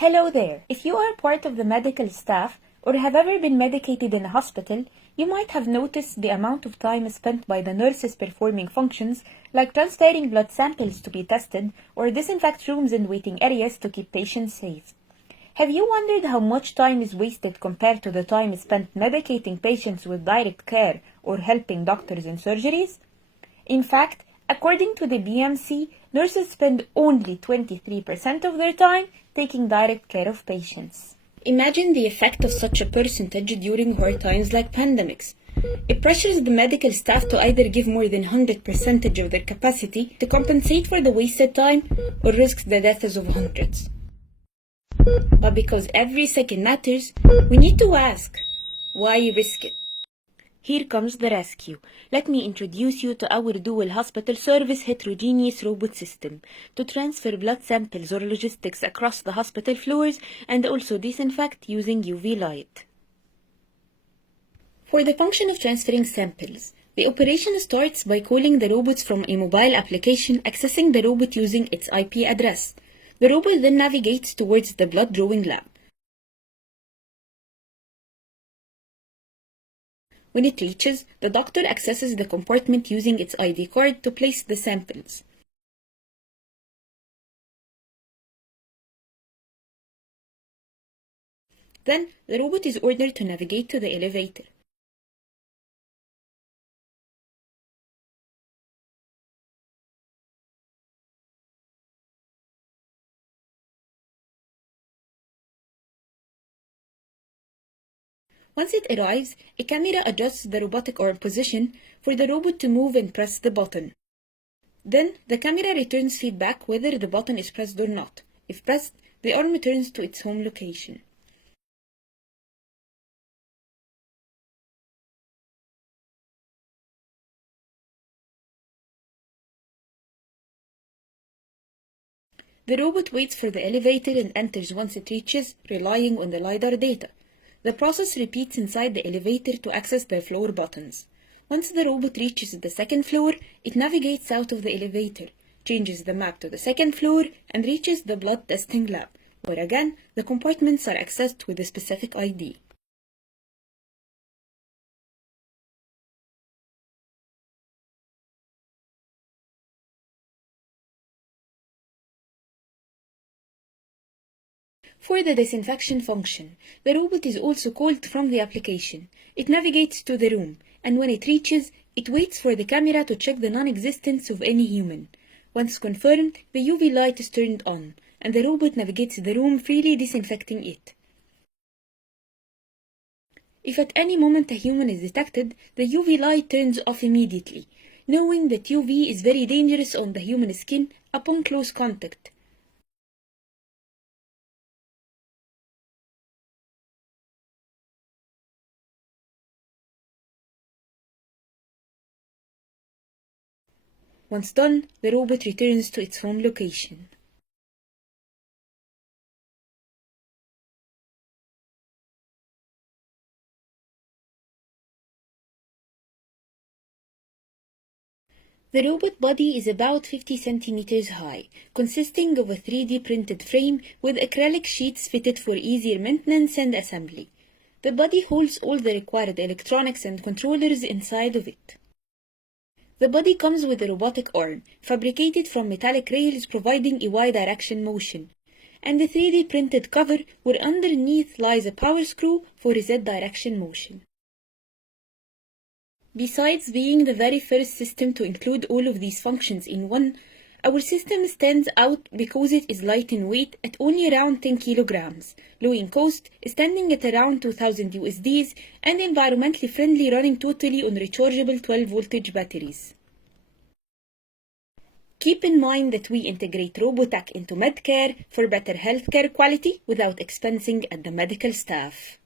Hello there! If you are part of the medical staff or have ever been medicated in a hospital, you might have noticed the amount of time spent by the nurses performing functions like transferring blood samples to be tested or disinfect rooms and waiting areas to keep patients safe. Have you wondered how much time is wasted compared to the time spent medicating patients with direct care or helping doctors in surgeries? In fact, according to the BMC, nurses spend only 23% of their time taking direct care of patients. Imagine the effect of such a percentage during hard times like pandemics. It pressures the medical staff to either give more than 100% of their capacity to compensate for the wasted time or risk the deaths of hundreds. But because every second matters, we need to ask, why risk it? Here comes the rescue. Let me introduce you to our dual hospital service heterogeneous robot system to transfer blood samples or logistics across the hospital floors and also disinfect using UV light. For the function of transferring samples, the operation starts by calling the robots from a mobile application accessing the robot using its IP address. The robot then navigates towards the blood drawing lab. When it reaches, the doctor accesses the compartment using its ID card to place the samples. Then, the robot is ordered to navigate to the elevator. Once it arrives, a camera adjusts the robotic arm position for the robot to move and press the button. Then, the camera returns feedback whether the button is pressed or not. If pressed, the arm returns to its home location. The robot waits for the elevator and enters once it reaches, relying on the LiDAR data. The process repeats inside the elevator to access the floor buttons. Once the robot reaches the second floor, it navigates out of the elevator, changes the map to the second floor, and reaches the blood testing lab, where again the compartments are accessed with a specific ID. For the disinfection function, the robot is also called from the application. It navigates to the room, and when it reaches, it waits for the camera to check the non-existence of any human. Once confirmed, the UV light is turned on, and the robot navigates the room freely disinfecting it. If at any moment a human is detected, the UV light turns off immediately, knowing that UV is very dangerous on the human skin upon close contact. Once done, the robot returns to its home location. The robot body is about 50 centimeters high, consisting of a 3D printed frame with acrylic sheets fitted for easier maintenance and assembly. The body holds all the required electronics and controllers inside of it. The body comes with a robotic arm, fabricated from metallic rails providing a Y-direction motion, and a 3D printed cover where underneath lies a power screw for a Z-direction motion. Besides being the very first system to include all of these functions in one, our system stands out because it is light in weight at only around 10 kilograms, low in cost, standing at around 2000 USDs, and environmentally friendly, running totally on rechargeable 12-voltage batteries. Keep in mind that we integrate robotic into medcare for better healthcare quality without expensing at the medical staff.